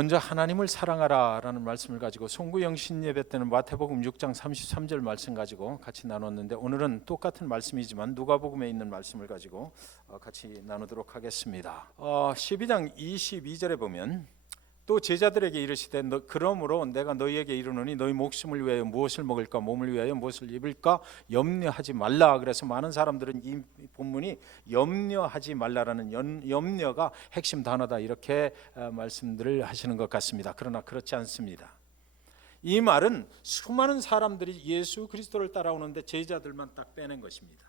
먼저 하나님을 사랑하라라는 말씀을 가지고 송구영신 예배 때는 마태복음 6장 33절 말씀 가지고 같이 나눴는데, 오늘은 똑같은 말씀이지만 누가복음에 있는 말씀을 가지고 같이 나누도록 하겠습니다. 12장 22절에 보면 또 제자들에게 이르시되 그러므로 내가 너희에게 이르노니 너희 목숨을 위하여 무엇을 먹을까 몸을 위하여 무엇을 입을까 염려하지 말라. 그래서 많은 사람들은 이 본문이 염려하지 말라라는 염려가 핵심 단어다 이렇게 말씀들을 하시는 것 같습니다. 그러나 그렇지 않습니다. 이 말은 수많은 사람들이 예수 그리스도를 따라오는데 제자들만 딱 빼낸 것입니다.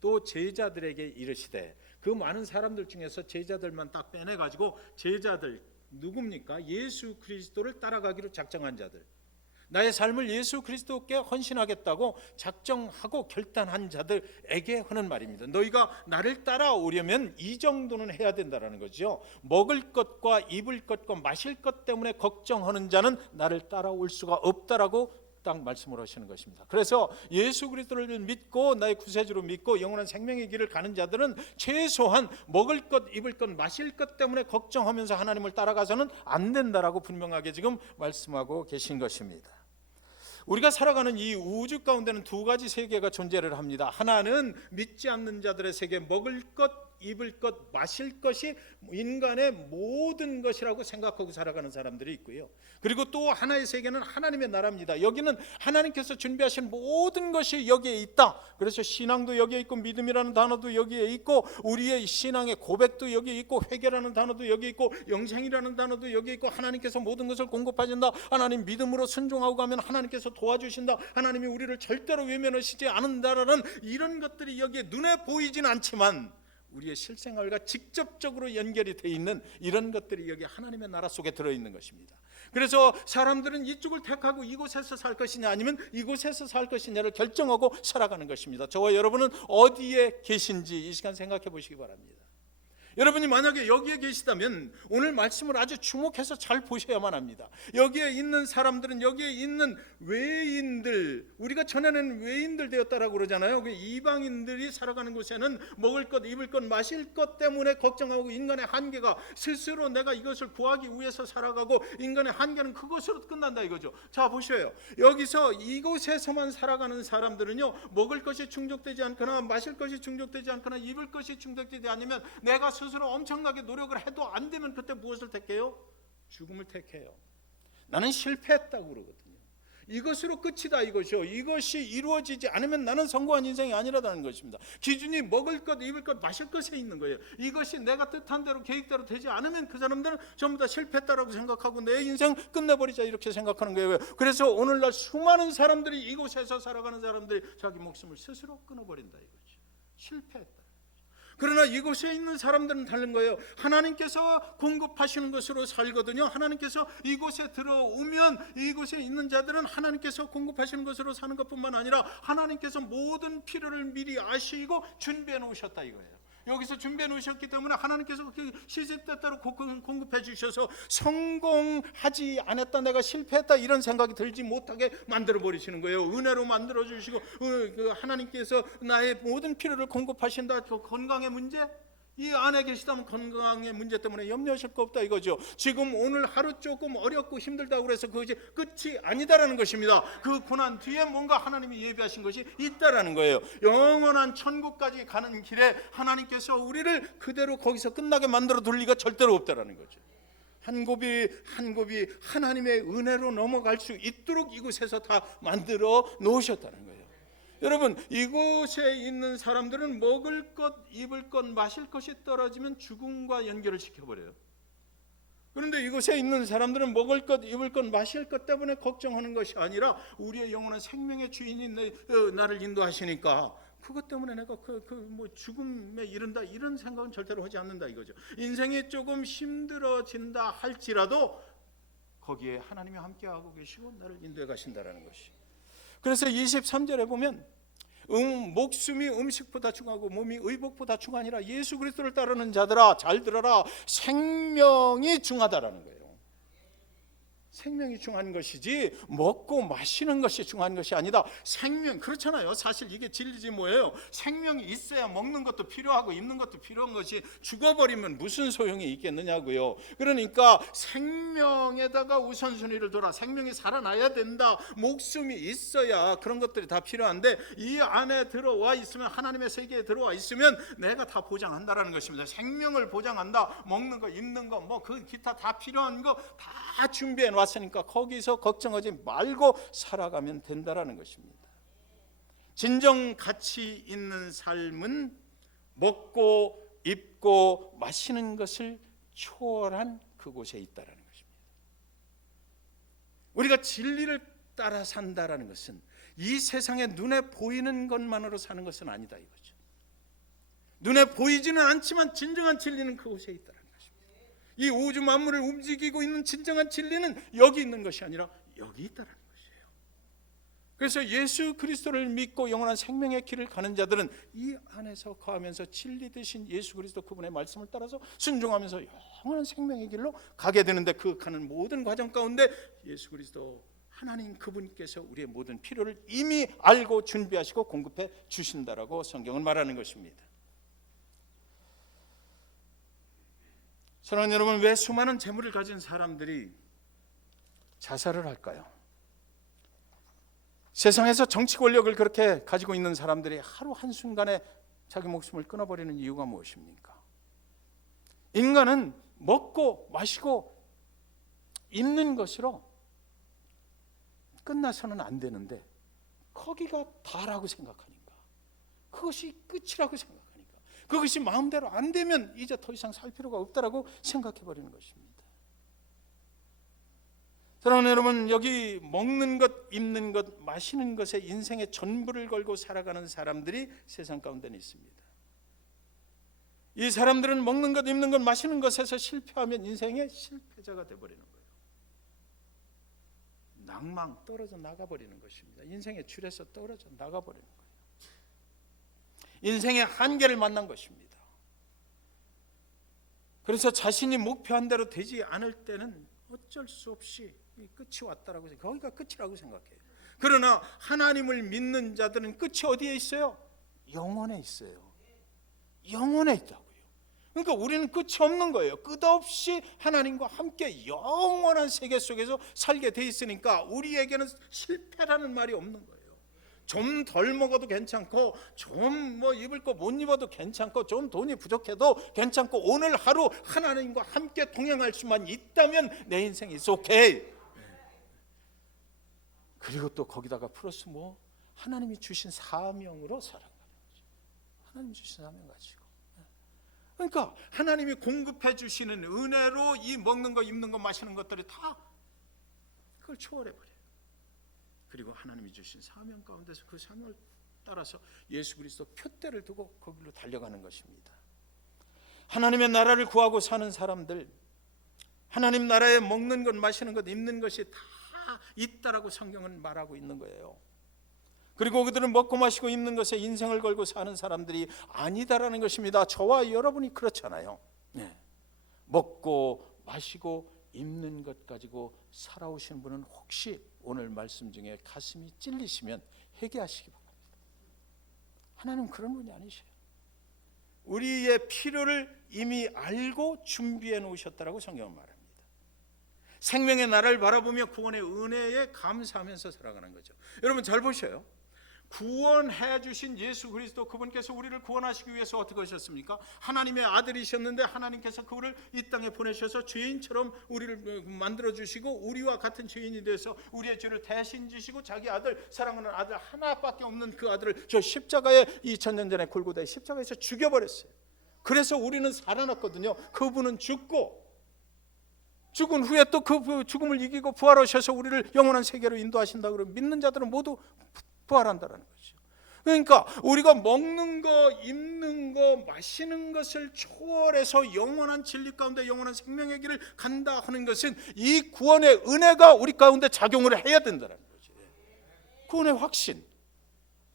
또 제자들에게 이르시되, 그 많은 사람들 중에서 제자들만 딱 빼내가지고 제자들 누굽니까? 예수 그리스도를 따라가기로 작정한 자들, 나의 삶을 예수 그리스도께 헌신하겠다고 작정하고 결단한 자들에게 하는 말입니다. 너희가 나를 따라오려면 이 정도는 해야 된다는 거죠. 먹을 것과 입을 것과 마실 것 때문에 걱정하는 자는 나를 따라올 수가 없다라고 딱 말씀을 하시는 것입니다. 그래서 예수 그리스도를 믿고 나의 구세주로 믿고 영원한 생명의 길을 가는 자들은 최소한 먹을 것, 입을 것, 마실 것 때문에 걱정하면서 하나님을 따라가서는 안 된다라고 분명하게 지금 말씀하고 계신 것입니다. 우리가 살아가는 이 우주 가운데는 두 가지 세계가 존재를 합니다. 하나는 믿지 않는 자들의 세계, 먹을 것, 입을 것, 마실 것이 인간의 모든 것이라고 생각하고 살아가는 사람들이 있고요. 그리고 또 하나의 세계는 하나님의 나라입니다. 여기는 하나님께서 준비하신 모든 것이 여기에 있다. 그래서 신앙도 여기에 있고 믿음이라는 단어도 여기에 있고 우리의 신앙의 고백도 여기에 있고 회개라는 단어도 여기에 있고 영생이라는 단어도 여기에 있고 하나님께서 모든 것을 공급하신다. 하나님 믿음으로 순종하고 가면 하나님께서 도와주신다. 하나님이 우리를 절대로 외면하시지 않는다라는 이런 것들이 여기에 눈에 보이진 않지만 우리의 실생활과 직접적으로 연결이 되어 있는 이런 것들이 여기 하나님의 나라 속에 들어있는 것입니다. 그래서 사람들은 이쪽을 택하고 이곳에서 살 것이냐 아니면 이곳에서 살 것이냐를 결정하고 살아가는 것입니다. 저와 여러분은 어디에 계신지 이 시간 생각해 보시기 바랍니다. 여러분이 만약에 여기에 계시다면 오늘 말씀을 아주 주목해서 잘 보셔야만 합니다. 여기에 있는 사람들은, 여기에 있는 외인들, 우리가 전에는 외인들 되었다라고 그러잖아요. 이방인들이 살아가는 곳에는 먹을 것, 입을 것, 마실 것 때문에 걱정하고 인간의 한계가 스스로 내가 이것을 구하기 위해서 살아가고 인간의 한계는 그것으로 끝난다 이거죠. 자 보셔요. 여기서 이곳에서만 살아가는 사람들은요, 먹을 것이 충족되지 않거나 마실 것이 충족되지 않거나 입을 것이 충족되지 않으면 내가 스스로 엄청나게 노력을 해도 안 되면 그때 무엇을 택해요? 죽음을 택해요. 나는 실패했다고 그러거든요. 이것으로 끝이다 이것이요. 이것이 이루어지지 않으면 나는 성공한 인생이 아니라는 것입니다. 기준이 먹을 것, 입을 것, 마실 것에 있는 거예요. 이것이 내가 뜻한 대로 계획대로 되지 않으면 그 사람들은 전부 다 실패했다라고 생각하고 내 인생 끝내버리자 이렇게 생각하는 거예요. 그래서 오늘날 수많은 사람들이 이곳에서 살아가는 사람들이 자기 목숨을 스스로 끊어버린다 이거죠. 실패했다. 그러나 이곳에 있는 사람들은 다른 거예요. 하나님께서 공급하시는 것으로 살거든요. 하나님께서 이곳에 들어오면 이곳에 있는 자들은 하나님께서 공급하시는 것으로 사는 것뿐만 아니라 하나님께서 모든 필요를 미리 아시고 준비해 놓으셨다 이거예요. 여기서 준비해 놓으셨기 때문에 하나님께서 시집때때로 공급해 주셔서 성공하지 않았다, 내가 실패했다 이런 생각이 들지 못하게 만들어 버리시는 거예요. 은혜로 만들어 주시고 하나님께서 나의 모든 필요를 공급하신다. 건강의 문제? 이 안에 계시다면 건강의 문제 때문에 염려하실 거 없다 이거죠. 지금 오늘 하루 조금 어렵고 힘들다고 그래서 그것이 끝이 아니다라는 것입니다. 그 고난 뒤에 뭔가 하나님이 예비하신 것이 있다라는 거예요. 영원한 천국까지 가는 길에 하나님께서 우리를 그대로 거기서 끝나게 만들어 둘 리가 절대로 없다라는 거죠. 한 곱이 한 곱이 하나님의 은혜로 넘어갈 수 있도록 이곳에서 다 만들어 놓으셨다는 거예요. 여러분, 이곳에 있는 사람들은 먹을 것, 입을 것, 마실 것이 떨어지면 죽음과 연결을 시켜버려요. 그런데 이곳에 있는 사람들은 먹을 것, 입을 것, 마실 것 때문에 걱정하는 것이 아니라 우리의 영혼은 생명의 주인이 나를 인도하시니까 그것 때문에 내가 죽음에 이른다 이런 생각은 절대로 하지 않는다 이거죠. 인생이 조금 힘들어진다 할지라도 거기에 하나님이 함께하고 계시고 나를 인도해 가신다라는 것이. 그래서 23절에 보면 목숨이 음식보다 중하고 몸이 의복보다 중하니라. 예수 그리스도를 따르는 자들아 잘 들어라. 생명이 중하다라는 거예요. 생명이 중요한 것이지 먹고 마시는 것이 중요한 것이 아니다. 생명, 그렇잖아요. 사실 이게 진리지 뭐예요. 생명이 있어야 먹는 것도 필요하고 입는 것도 필요한 것이 죽어버리면 무슨 소용이 있겠느냐고요. 그러니까 생명에다가 우선순위를 둬라. 생명이 살아나야 된다. 목숨이 있어야 그런 것들이 다 필요한데 이 안에 들어와 있으면, 하나님의 세계에 들어와 있으면 내가 다 보장한다라는 것입니다. 생명을 보장한다. 먹는 거, 입는 거, 뭐 그 기타 다 필요한 거 다 준비해 왔으니까 거기서 걱정하지 말고 살아가면 된다라는 것입니다. 진정 가치 있는 삶은 먹고 입고 마시는 것을 초월한 그곳에 있다라는 것입니다. 우리가 진리를 따라 산다라는 것은 이 세상에 눈에 보이는 것만으로 사는 것은 아니다 이거죠. 눈에 보이지는 않지만 진정한 진리는 그곳에 있다라는 것입니다. 이 우주 만물을 움직이고 있는 진정한 진리는 여기 있는 것이 아니라 여기 있다라는 것이에요. 그래서 예수 그리스도를 믿고 영원한 생명의 길을 가는 자들은 이 안에서 거하면서 진리 되신 예수 그리스도 그분의 말씀을 따라서 순종하면서 영원한 생명의 길로 가게 되는데, 그 가는 모든 과정 가운데 예수 그리스도 하나님 그분께서 우리의 모든 필요를 이미 알고 준비하시고 공급해 주신다라고 성경은 말하는 것입니다. 사랑하는 여러분, 왜 수많은 재물을 가진 사람들이 자살을 할까요? 세상에서 정치 권력을 그렇게 가지고 있는 사람들이 하루 한순간에 자기 목숨을 끊어버리는 이유가 무엇입니까? 인간은 먹고 마시고 입는 것으로 끝나서는 안 되는데 거기가 다라고 생각하니까, 그것이 끝이라고 생각하니까, 그것이 마음대로 안 되면 이제 더 이상 살 필요가 없다라고 생각해 버리는 것입니다. 사랑하는 여러분, 여기 먹는 것, 입는 것, 마시는 것에 인생의 전부를 걸고 살아가는 사람들이 세상 가운데는 있습니다. 이 사람들은 먹는 것, 입는 것, 마시는 것에서 실패하면 인생의 실패자가 되어버리는 거예요. 낭망, 떨어져 나가버리는 것입니다. 인생의 줄에서 떨어져 나가버리는 거예요. 인생의 한계를 만난 것입니다. 그래서 자신이 목표한 대로 되지 않을 때는 어쩔 수 없이 끝이 왔다라고 생각해요. 거기가 끝이라고 생각해요. 그러나 하나님을 믿는 자들은 끝이 어디에 있어요? 영원에 있어요. 영원에 있다고요. 그러니까 우리는 끝이 없는 거예요. 끝없이 하나님과 함께 영원한 세계 속에서 살게 돼 있으니까 우리에게는 실패라는 말이 없는 거예요. 좀 덜 먹어도 괜찮고, 좀 뭐 입을 거 못 입어도 괜찮고, 좀 돈이 부족해도 괜찮고, 오늘 하루 하나님과 함께 동행할 수만 있다면 내 인생이 it's okay. 그리고 또 거기다가 플러스 뭐 하나님이 주신 사명으로 살아가는 거죠. 하나님이 주신 사명 가지고. 그러니까 하나님이 공급해 주시는 은혜로 이 먹는 거, 입는 거, 마시는 것들이 다 그걸 초월해 버려요. 그리고 하나님이 주신 사명 가운데서 그 사명을 따라서 예수 그리스도 표대를 두고 거기로 달려가는 것입니다. 하나님의 나라를 구하고 사는 사람들, 하나님 나라에 먹는 것, 마시는 것, 입는 것이 다 있다라고 성경은 말하고 있는 거예요. 그리고 그들은 먹고 마시고 입는 것에 인생을 걸고 사는 사람들이 아니다라는 것입니다. 저와 여러분이 그렇잖아요. 네. 먹고 마시고 입는 것 가지고 살아오신 분은 혹시 오늘 말씀 중에 가슴이 찔리시면 회개하시기 바랍니다. 하나님은 그런 분이 아니셔요. 우리의 필요를 이미 알고 준비해 놓으셨다라고 성경은 말합니다. 생명의 나라를 바라보며 구원의 은혜에 감사하면서 살아가는 거죠. 여러분 잘 보셔요. 구원해 주신 예수 그리스도 그분께서 우리를 구원하시기 위해서 어떻게 하셨습니까? 하나님의 아들이셨는데 하나님께서 그를 이 땅에 보내셔서 죄인처럼 우리를 만들어 주시고 우리와 같은 죄인이 돼서 우리의 죄를 대신 지시고 자기 아들, 사랑하는 아들 하나밖에 없는 그 아들을 저 십자가에 2000년 전에 골고다의 십자가에서 죽여버렸어요. 그래서 우리는 살아났거든요. 그분은 죽고 죽은 후에 또 그 죽음을 이기고 부활하셔서 우리를 영원한 세계로 인도하신다. 그러면 믿는 자들은 모두 부활한다는 거죠. 그러니까 우리가 먹는 거, 입는 거, 마시는 것을 초월해서 영원한 진리 가운데 영원한 생명의 길을 간다 하는 것은 이 구원의 은혜가 우리 가운데 작용을 해야 된다는 거죠. 구원의 확신.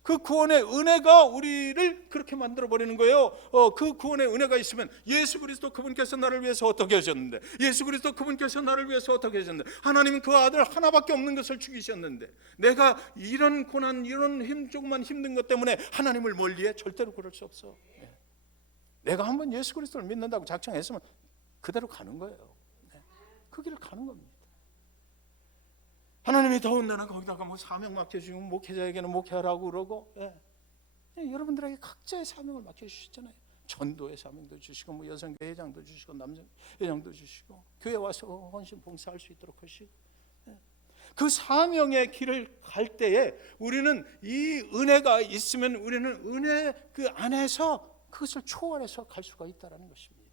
그 구원의 은혜가 우리를 그렇게 만들어 버리는 거예요. 그 구원의 은혜가 있으면 예수 그리스도 그분께서 나를 위해서 어떻게 하셨는데, 예수 그리스도 그분께서 나를 위해서 어떻게 하셨는데, 하나님은 그 아들 하나밖에 없는 것을 죽이셨는데, 내가 이런 고난, 이런 조그만 힘든 것 때문에 하나님을 멀리해? 절대로 그럴 수 없어. 내가 한번 예수 그리스도를 믿는다고 작정했으면 그대로 가는 거예요. 그 길을 가는 겁니다. 하나님이 더군다나 거기다가 뭐 사명 맡겨주시고 목회자에게는 목회하라고 그러고, 여러분들에게 각자의 사명을 맡겨주셨잖아요. 전도의 사명도 주시고, 뭐 여성교회 회장도 주시고, 남성 회장도 주시고, 교회 와서 헌신 봉사할 수 있도록 하시고, 그 사명의 길을 갈 때에 우리는 이 은혜가 있으면 우리는 은혜 그 안에서 그것을 초월해서 갈 수가 있다는 것입니다.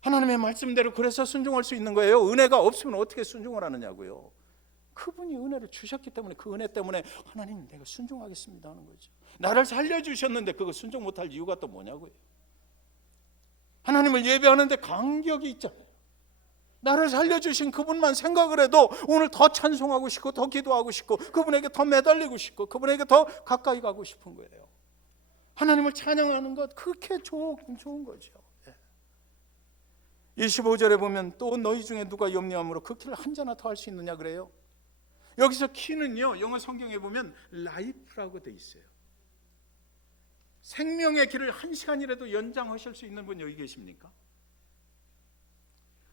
하나님의 말씀대로 그래서 순종할 수 있는 거예요. 은혜가 없으면 어떻게 순종을 하느냐고요. 그분이 은혜를 주셨기 때문에, 그 은혜 때문에 하나님 내가 순종하겠습니다 하는 거죠. 나를 살려주셨는데 그거 순종 못할 이유가 또 뭐냐고요. 하나님을 예배하는데 간격이 있잖아요. 나를 살려주신 그분만 생각을 해도 오늘 더 찬송하고 싶고, 더 기도하고 싶고, 그분에게 더 매달리고 싶고, 그분에게 더 가까이 가고 싶은 거예요. 하나님을 찬양하는 것 그렇게 좋은 거죠. 25절에 보면 또 너희 중에 누가 염려함으로 그 길을 한 자나 더 할 수 있느냐 그래요. 여기서 키는요, 영어 성경에 보면 라이프라고 돼 있어요. 생명의 길을 1시간이라도 연장하실 수 있는 분 여기 계십니까?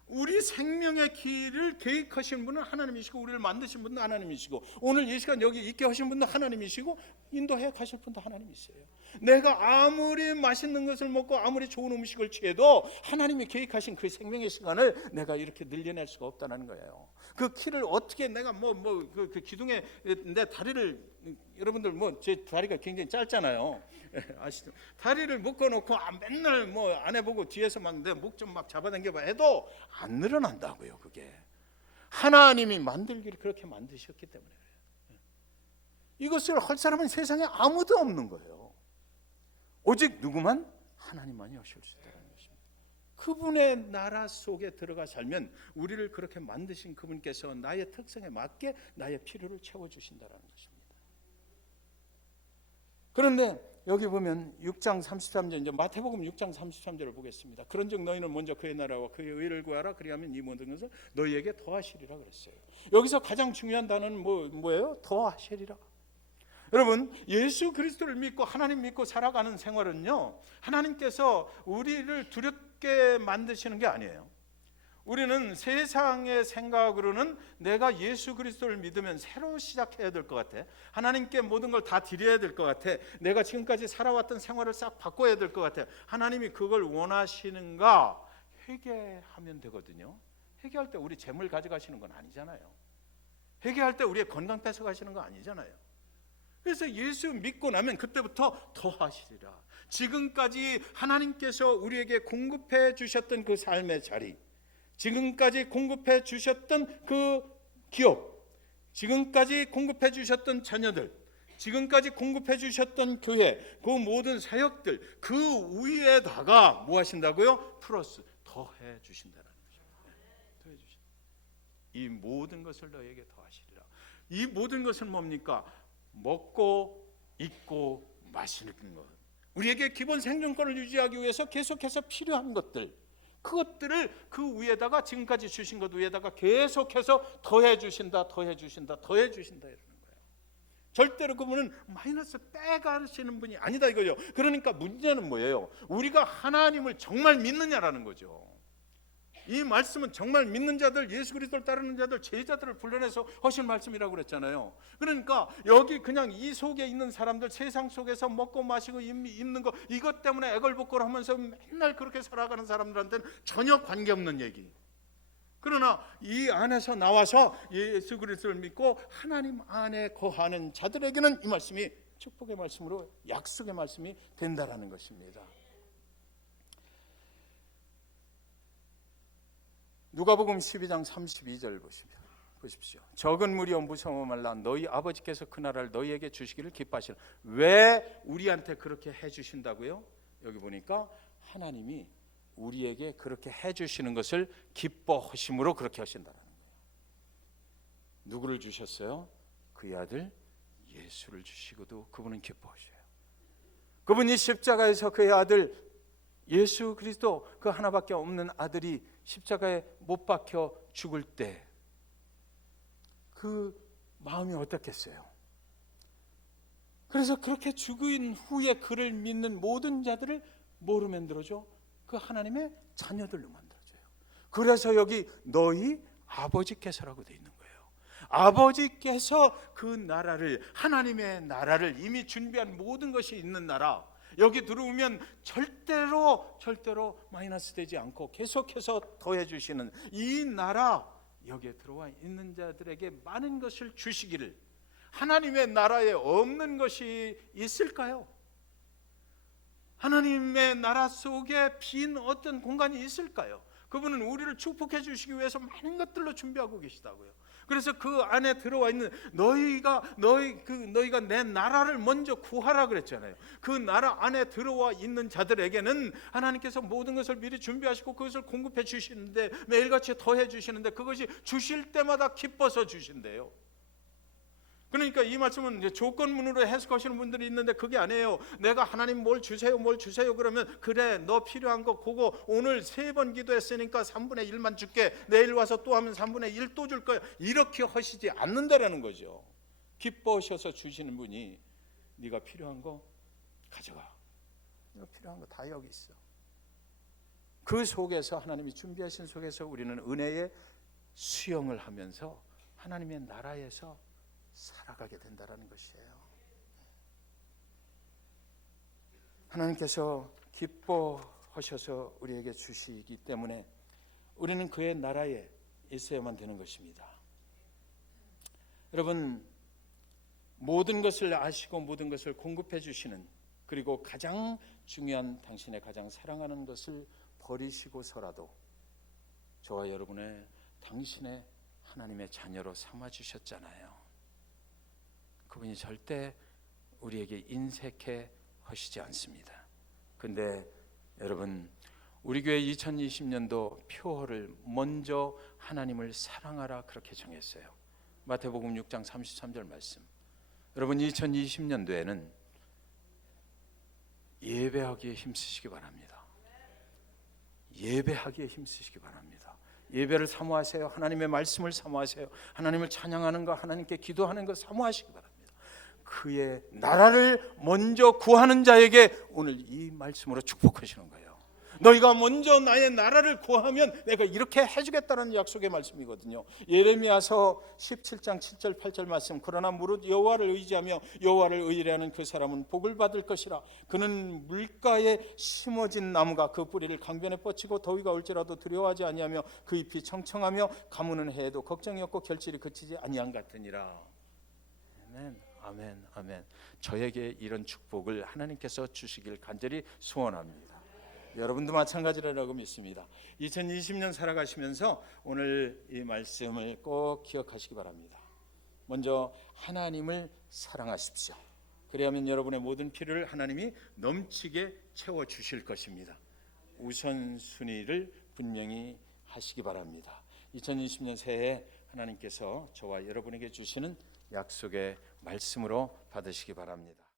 우리 생명의 길을 계획하신 분은 하나님이시고, 우리를 만드신 분도 하나님이시고, 오늘 이 시간 여기 있게 하신 분도 하나님이시고, 인도해 가실 분도 하나님이세요. 내가 아무리 맛있는 것을 먹고 아무리 좋은 음식을 취해도 하나님이 계획하신 그 생명의 시간을 내가 이렇게 늘려낼 수가 없다는 거예요. 그 길을 어떻게 내가 그 기둥에 내 다리를, 여러분들 제 다리가 굉장히 짧잖아요. 아시죠? 다리를 묶어놓고 맨날 안 해보고 뒤에서 막 내 목 좀 막 잡아당겨봐 해도 안 늘어난다고요. 그게 하나님이 만들기를 그렇게 만드셨기 때문에 그래요. 이것을 할 사람은 세상에 아무도 없는 거예요. 오직 누구만? 하나님만이 하실 수 있다는 것입니다. 그분의 나라 속에 들어가 살면 우리를 그렇게 만드신 그분께서 나의 특성에 맞게 나의 필요를 채워주신다는 것입니다. 그런데 여기 보면 6장 33절, 이제 마태복음 6장 33절을 보겠습니다. 그런즉 너희는 먼저 그의 나라와 그의 의를 구하라. 그리하면 이 모든 것을 너희에게 더하시리라 그랬어요. 여기서 가장 중요한 단어는 뭐예요? 더하시리라. 여러분, 예수 그리스도를 믿고 하나님 믿고 살아가는 생활은요, 하나님께서 우리를 두렵게 만드시는 게 아니에요. 우리는 세상의 생각으로는 내가 예수 그리스도를 믿으면 새로 시작해야 될 것 같아. 하나님께 모든 걸 다 드려야 될 것 같아. 내가 지금까지 살아왔던 생활을 싹 바꿔야 될 것 같아. 하나님이 그걸 원하시는가? 회개하면 되거든요. 회개할 때 우리 재물 가져가시는 건 아니잖아요. 회개할 때 우리의 건강 뺏어가시는 거 아니잖아요. 그래서 예수 믿고 나면 그때부터 더하시리라. 지금까지 하나님께서 우리에게 공급해 주셨던 그 삶의 자리, 지금까지 공급해 주셨던 그 기업, 지금까지 공급해 주셨던 자녀들, 지금까지 공급해 주셨던 교회, 그 모든 사역들, 그 위에다가 뭐 하신다고요? 플러스 더해 주신다는 거죠. 더해 주신다. 이 모든 것을 너에게 더하시리라. 이 모든 것은 뭡니까? 먹고 입고 마시는 것, 우리에게 기본 생존권을 유지하기 위해서 계속해서 필요한 것들, 그것들을 그 위에다가 지금까지 주신 것 위에다가 계속해서 더해 주신다, 더해 주신다, 더해 주신다 이러는 거예요. 절대로 그분은 마이너스 빼가시는 분이 아니다 이거죠. 그러니까 문제는 뭐예요? 우리가 하나님을 정말 믿느냐라는 거죠. 이 말씀은 정말 믿는 자들, 예수 그리스도를 따르는 자들, 제자들을 불러내서 하신 말씀이라고 그랬잖아요. 그러니까 여기 그냥 이 속에 있는 사람들, 세상 속에서 먹고 마시고 입는 거, 이것 때문에 애걸복걸 하면서 맨날 그렇게 살아가는 사람들한테는 전혀 관계없는 얘기. 그러나 이 안에서 나와서 예수 그리스도를 믿고 하나님 안에 거하는 자들에게는 이 말씀이 축복의 말씀으로 약속의 말씀이 된다라는 것입니다. 누가복음 12장 32절 보십시오. 적은 무리여 무서워 말라. 너희 아버지께서 그 나라를 너희에게 주시기를 기뻐하시라. 왜 우리한테 그렇게 해주신다고요? 여기 보니까 하나님이 우리에게 그렇게 해주시는 것을 기뻐하심으로 그렇게 하신다는 거예요. 누구를 주셨어요? 그의 아들 예수를 주시고도 그분은 기뻐하셔요. 그분이 십자가에서 그의 아들 예수 그리스도, 그 하나밖에 없는 아들이 십자가에 못 박혀 죽을 때 그 마음이 어떻겠어요? 그래서 그렇게 죽은 후에 그를 믿는 모든 자들을 뭐로 만들어줘? 그 하나님의 자녀들로 만들어줘요. 그래서 여기 너희 아버지께서라고 돼 있는 거예요. 아버지께서 그 나라를, 하나님의 나라를, 이미 준비한 모든 것이 있는 나라, 여기 들어오면 절대로 마이너스 되지 않고 계속해서 더해 주시는 이 나라, 여기에 들어와 있는 자들에게 많은 것을 주시기를. 하나님의 나라에 없는 것이 있을까요? 하나님의 나라 속에 빈 어떤 공간이 있을까요? 그분은 우리를 축복해 주시기 위해서 많은 것들로 준비하고 계시다고요. 그래서 그 안에 들어와 있는 너희가 내 나라를 먼저 구하라 그랬잖아요. 그 나라 안에 들어와 있는 자들에게는 하나님께서 모든 것을 미리 준비하시고 그것을 공급해 주시는데, 매일같이 더해 주시는데, 그것이 주실 때마다 기뻐서 주신대요. 그러니까 이 말씀은 이제 조건문으로 해석하시는 분들이 있는데 그게 아니에요. 내가 하나님 뭘 주세요 그러면 그래, 너 필요한 거 그거 오늘 3번 기도했으니까 3분의 1만 줄게, 내일 와서 또 하면 3분의 1 또 줄 거야, 이렇게 하시지 않는다라는 거죠. 기뻐하셔서 주시는 분이 네가 필요한 거 가져가, 네가 필요한 거 다 여기 있어. 그 속에서, 하나님이 준비하신 속에서 우리는 은혜의 수용을 하면서 하나님의 나라에서 살아가게 된다는 것이에요. 하나님께서 기뻐하셔서 우리에게 주시기 때문에 우리는 그의 나라에 있어야만 되는 것입니다. 여러분, 모든 것을 아시고 모든 것을 공급해 주시는, 그리고 가장 중요한 당신의 가장 사랑하는 것을 버리시고서라도 저와 여러분의 당신의 하나님의 자녀로 삼아 주셨잖아요. 그분이 절대 우리에게 인색해 하시지 않습니다. 근데 여러분, 우리 교회 2020년도 표어를 먼저 하나님을 사랑하라 그렇게 정했어요. 마태복음 6장 33절 말씀. 여러분, 2020년도에는 예배하기에 힘쓰시기 바랍니다. 예배하기에 힘쓰시기 바랍니다. 예배를 사모하세요. 하나님의 말씀을 사모하세요. 하나님을 찬양하는 거, 하나님께 기도하는 거 사모하시기 바랍니다. 그의 나라를 먼저 구하는 자에게 오늘 이 말씀으로 축복하시는 거예요. 너희가 먼저 나의 나라를 구하면 내가 이렇게 해주겠다는 약속의 말씀이거든요. 예레미야서 17장 7절 8절 말씀. 그러나 무릇 여호와를 의지하며 여호와를 의뢰하는 그 사람은 복을 받을 것이라. 그는 물가에 심어진 나무가 그 뿌리를 강변에 뻗치고 더위가 올지라도 두려워하지 아니하며 그 잎이 청청하며 가무는 해에도 걱정이 없고 결실이 그치지 아니한 같으니라. 아멘. 아멘, 아멘. 저에게 이런 축복을 하나님께서 주시길 간절히 소원합니다. 여러분도 마찬가지라고 믿습니다. 2020년 살아가시면서 오늘 이 말씀을 꼭 기억하시기 바랍니다. 먼저 하나님을 사랑하십시오. 그래야만 여러분의 모든 필요를 하나님이 넘치게 채워주실 것입니다. 우선순위를 분명히 하시기 바랍니다. 2020년 새해 하나님께서 저와 여러분에게 주시는 약속의 말씀으로 받으시기 바랍니다.